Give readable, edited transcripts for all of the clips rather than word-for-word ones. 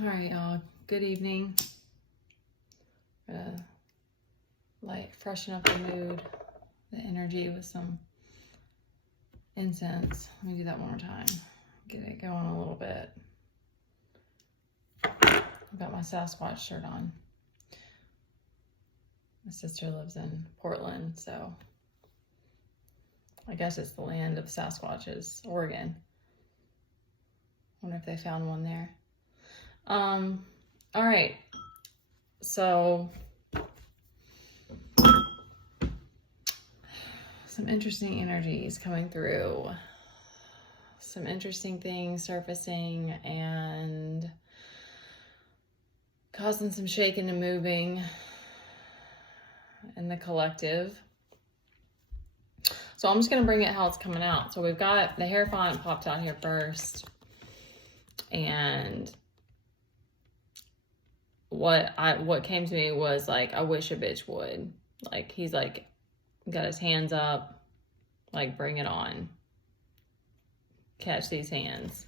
All right, y'all. Good evening. Freshen up the mood, the energy with some incense. Let me do that one more time. Get it going a little bit. I've got my Sasquatch shirt on. My sister lives in Portland, so I guess it's the land of Sasquatches, Oregon. Wonder if they found one there. All right. So some interesting energies coming through. Some interesting things surfacing and causing some shaking and moving in the collective. So I'm just going to bring it how it's coming out. So we've got the Hierophant popped out here first. And what came to me was like, I wish a bitch would. Like, he's like, got his hands up, like, bring it on. Catch these hands.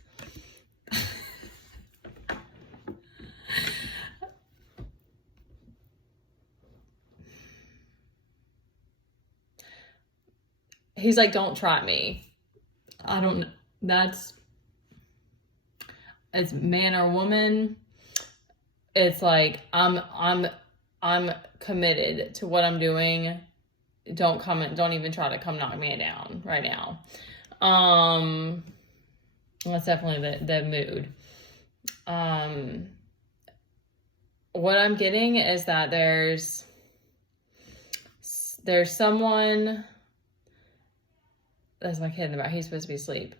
He's like, don't try me. I don't, it's man or woman. It's like, I'm committed to what I'm doing. Don't even try to come knock me down right now. That's definitely the mood. What I'm getting is that there's someone, that's my kid in the back, he's supposed to be asleep.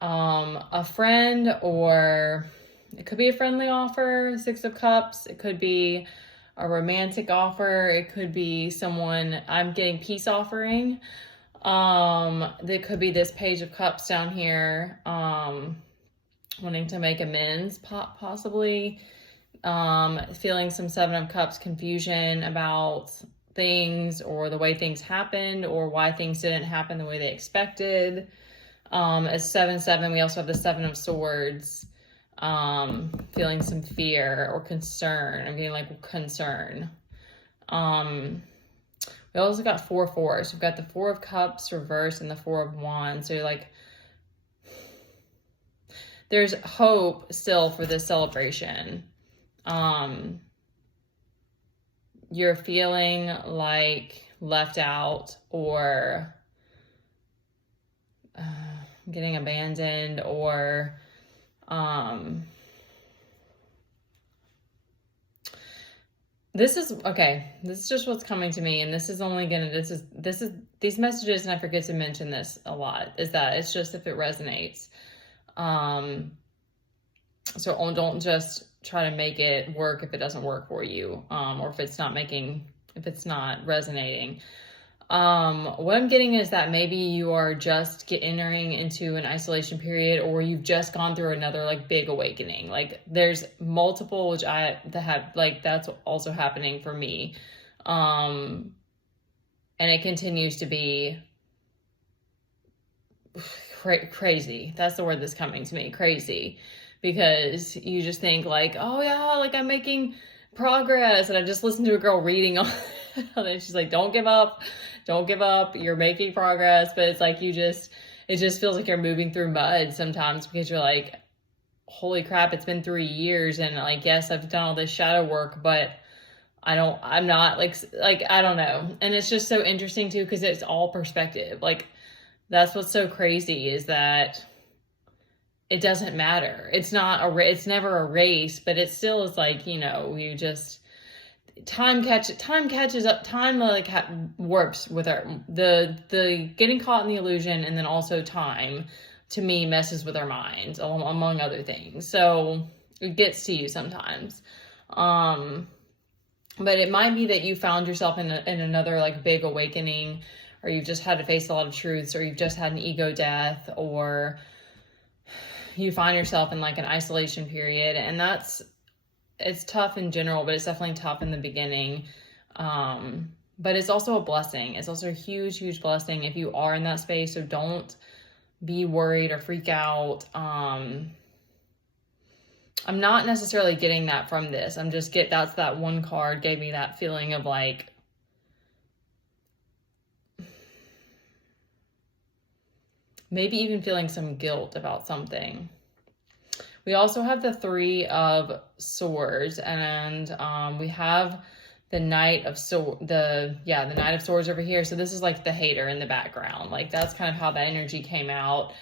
A friend, or it could be a friendly offer, 6 of Cups. It could be a romantic offer. It could be someone, I'm getting peace offering. There could be this Page of Cups down here, wanting to make amends, possibly. Feeling some 7 of Cups confusion about things, or the way things happened, or why things didn't happen the way they expected. As 7-7, we also have the 7 of Swords. Feeling some fear or concern. I'm getting like concern. We also got 4 4s. We've got the 4 of Cups reversed and the 4 of Wands. So you're like, there's hope still for this celebration. You're feeling like left out, or getting abandoned, or this is just what's coming to me, and this is only gonna, these messages, and I forget to mention this a lot, is that it's just if it resonates. So don't just try to make it work if it doesn't work for you, or if it's not resonating. What I'm getting is that maybe you are just entering into an isolation period, or you've just gone through another like big awakening. Like, there's multiple, that's also happening for me. And it continues to be crazy. That's the word that's coming to me, crazy. Because you just think like, oh yeah, like I'm making progress. And I just listened to a girl reading on and she's like, don't give up, you're making progress. But it's like, it just feels like you're moving through mud sometimes, because you're like, holy crap, it's been 3 years, and like, yes, I've done all this shadow work, but I'm not like I don't know. And it's just so interesting too, because it's all perspective. Like, that's what's so crazy, is that it doesn't matter. It's never a race, but it still is like, you just, time catches up, time like warps with the getting caught in the illusion, and then also time, to me, messes with our minds, among other things. So it gets to you sometimes. But it might be that you found yourself in another like big awakening, or you've just had to face a lot of truths, or you've just had an ego death, or you find yourself in like an isolation period. And it's tough in general, but it's definitely tough in the beginning. But it's also a blessing. It's also a huge, huge blessing if you are in that space. So don't be worried or freak out. I'm not necessarily getting that from this. That's that one card gave me that feeling of like, maybe even feeling some guilt about something. We also have the Three of Swords, and we have the Knight of the Knight of Swords over here. So this is like the hater in the background. Like that's kind of how that energy came out.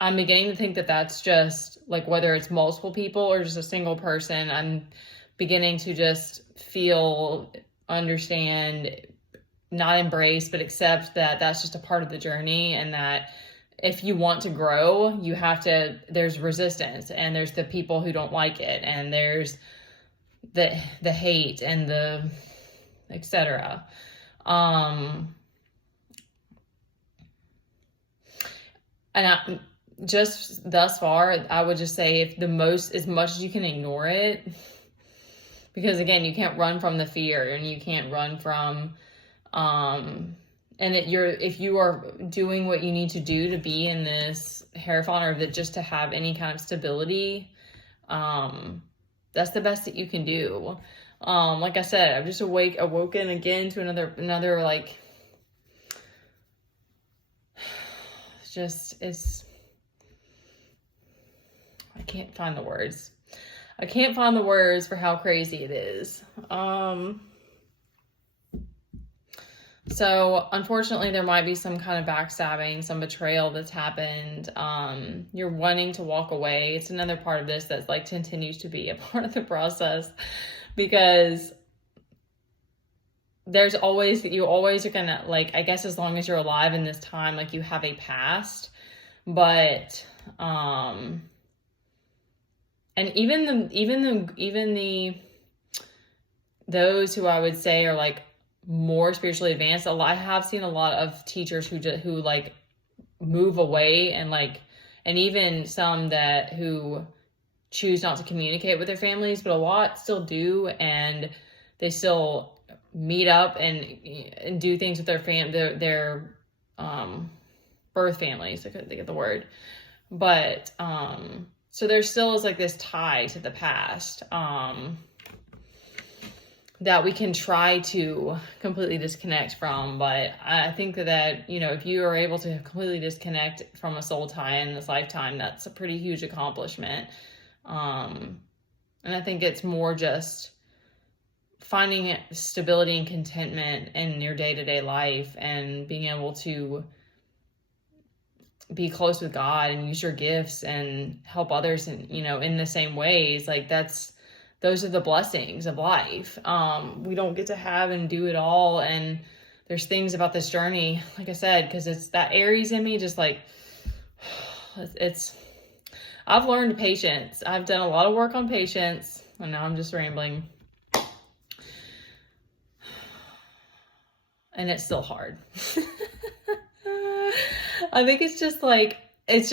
I'm beginning to think that that's just like, whether it's multiple people or just a single person, I'm beginning to just feel, understand, not embrace, but accept that that's just a part of the journey, and that if you want to grow, there's resistance, and there's the people who don't like it, and there's the hate and the etc. And just thus far, I would just say as much as you can ignore it, because again, you can't run from the fear, and you can't run from, if you are doing what you need to do to be in this Hierophant, or that just to have any kind of stability, that's the best that you can do. Like I said, I've just awoken again to another like, I can't find the words. I can't find the words for how crazy it is. So unfortunately, there might be some kind of backstabbing, some betrayal that's happened. You're wanting to walk away. It's another part of this that like continues to be a part of the process, because you always are gonna, like, I guess as long as you're alive in this time, like you have a past, but, and those who I would say are like more spiritually advanced, I have seen a lot of teachers who like move away, and even some who choose not to communicate with their families, but a lot still do, and they still meet up and do things with their birth families. I couldn't think of the word, but so there still is like this tie to the past that we can try to completely disconnect from. But I think that, if you are able to completely disconnect from a soul tie in this lifetime, that's a pretty huge accomplishment. And I think it's more just finding stability and contentment in your day-to-day life, and being able to be close with God and use your gifts and help others in the same ways. Like those are the blessings of life. We don't get to have and do it all. And there's things about this journey, like I said, because it's that Aries in me, just like, I've learned patience. I've done a lot of work on patience, and now I'm just rambling. And it's still hard. I think it's just like, it's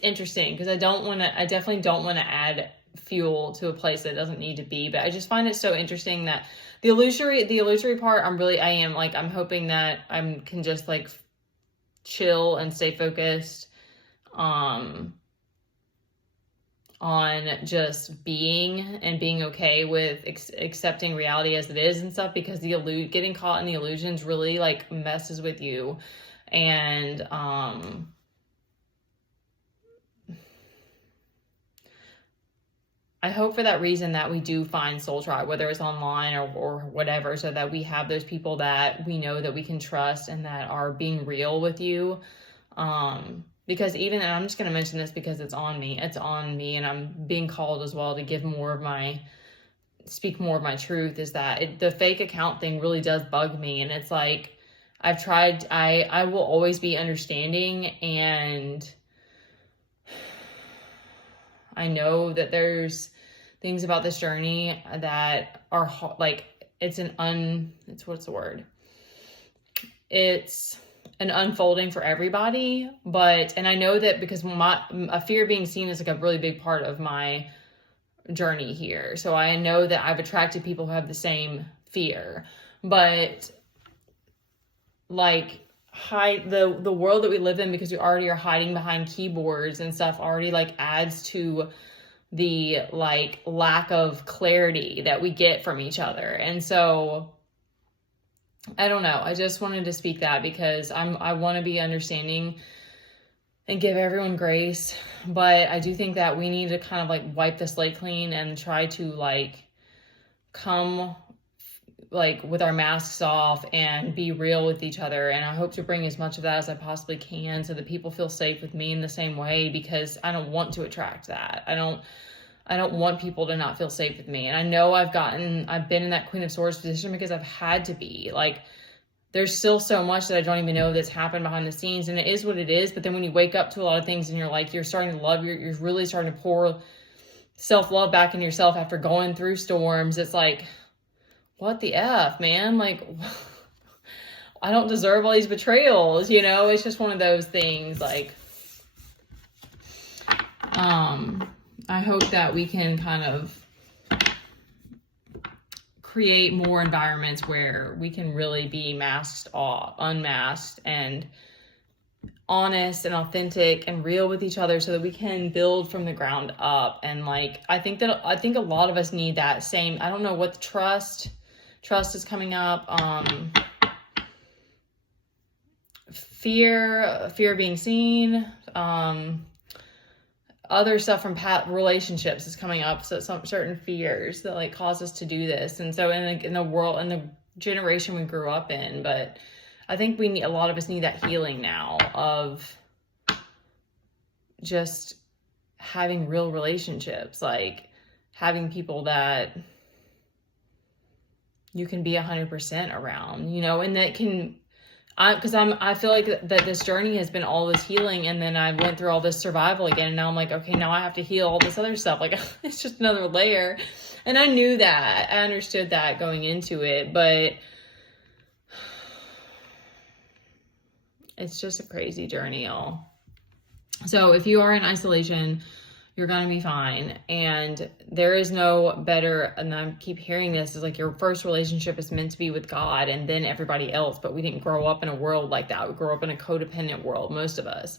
interesting, because I definitely don't want to add fuel to a place that doesn't need to be, but I just find it so interesting that the illusory part, I'm hoping that I can just like chill and stay focused on just being okay with accepting reality as it is and stuff, because getting caught in the illusions really like messes with you. And I hope for that reason that we do find soul tribe, whether it's online or whatever, so that we have those people that we know that we can trust and that are being real with you. Because and I'm just going to mention this because it's on me, and I'm being called as well to speak more of my truth, is that the fake account thing really does bug me. And it's like, I will always be understanding, and I know that there's things about this journey that are like, it's an unfolding for everybody. And I know that because a fear being seen is like a really big part of my journey here. So I know that I've attracted people who have the same fear, but like, hide the world that we live in, because we already are hiding behind keyboards and stuff, already like adds to the like lack of clarity that we get from each other. And so I don't know. I just wanted to speak that because I want to be understanding and give everyone grace. But I do think that we need to kind of like wipe the slate clean and try to like come like with our masks off and be real with each other. And I hope to bring as much of that as I possibly can so that people feel safe with me in the same way, because I don't want to attract that. I don't want people to not feel safe with me. And I know I've been in that Queen of Swords position because I've had to be. Like, there's still so much that I don't even know that's happened behind the scenes, and it is what it is. But then when you wake up to a lot of things and you're like, you're starting to love, you're really starting to pour self-love back in yourself after going through storms. It's like, what the F, man? Like, I don't deserve all these betrayals, you know? It's just one of those things. Like, I hope that we can kind of create more environments where we can really be masked off, unmasked, and honest and authentic and real with each other, so that we can build from the ground up. And like, I think a lot of us need that same, I don't know what, trust is coming up. Fear of being seen, other stuff from past relationships is coming up. So some certain fears that like cause us to do this. And so in the world, in the generation we grew up in, but I think a lot of us need that healing now of just having real relationships, like having people that you can be 100% around, you know, and that can, I feel like that this journey has been all this healing, and then I went through all this survival again, and now I'm like, okay, now I have to heal all this other stuff. Like, it's just another layer. And I knew that, I understood that going into it, but it's just a crazy journey, y'all. So if you are in isolation, you're going to be fine. And there is no better, and I keep hearing this, is like your first relationship is meant to be with God and then everybody else. But we didn't grow up in a world like that. We grew up in a codependent world, most of us,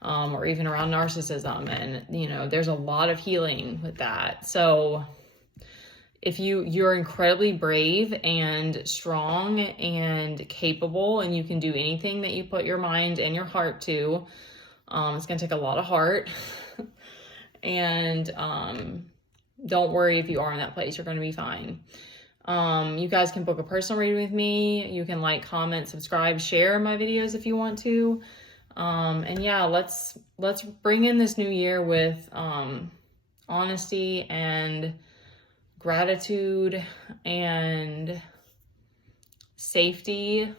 or even around narcissism. And, you know, there's a lot of healing with that. So if you're incredibly brave and strong and capable, and you can do anything that you put your mind and your heart to. It's going to take a lot of heart. And don't worry if you are in that place. You're going to be fine. You guys can book a personal reading with me. You can like, comment, subscribe, share my videos if you want to. And yeah, let's bring in this new year with honesty and gratitude and safety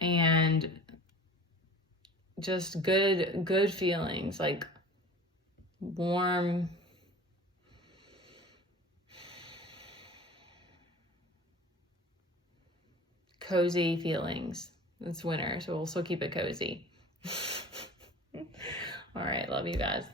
and just good feelings, like warm, cozy feelings. It's winter, so we'll still keep it cozy. All right, love you guys.